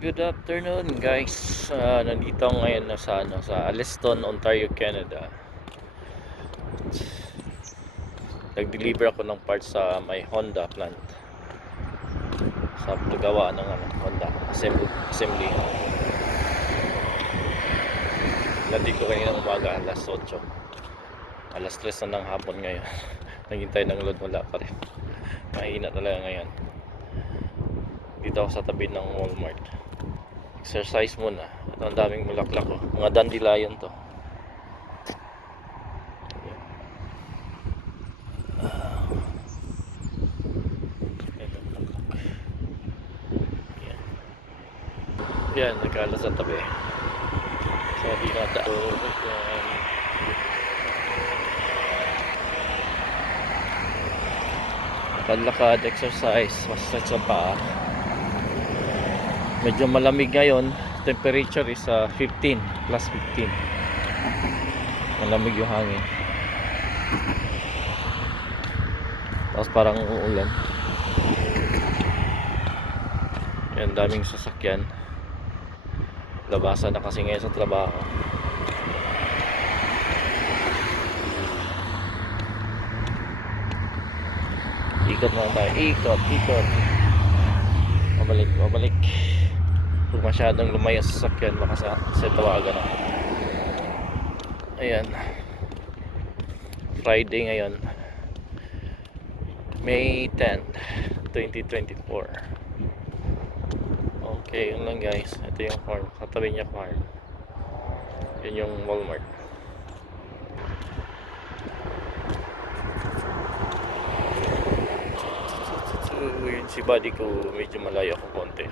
Good afternoon guys. Nandito ako ngayon sa Alliston, Ontario, Canada. Nag-deliver ako ng parts sa may Honda plant. Sa paggawa ng Honda assembly. Nandito kanina umaga alas 8. Alas 3 na ng hapon ngayon. Naghintay ng load, wala pa rin. Mahina talaga ngayon. Dito ako sa tabi ng Walmart. Exercise muna. Ito ang daming bulaklak ko. Mga dandelion to. Yan, nagkala sa tabi. So, di nata. Paglakad, exercise, masasay sa paa. Medyo malamig ngayon. Temperature is 15, plus 15. Malamig yung hangin. Tapos parang uulan. Yan, daming sasakyan. Labasan na kasi ngayon sa trabaho. Ikot naman tayo. Ikot. Mabalik. Kung masyadong lumayo sa sasakyan, baka sa tawagan ako. Ayan. Friday ngayon. May 10, 2024. Okay, yun lang guys. Ito yung farm. Katabi niya farm. Yun yung Walmart. So, yun si buddy ko. Medyo malayo ako konti.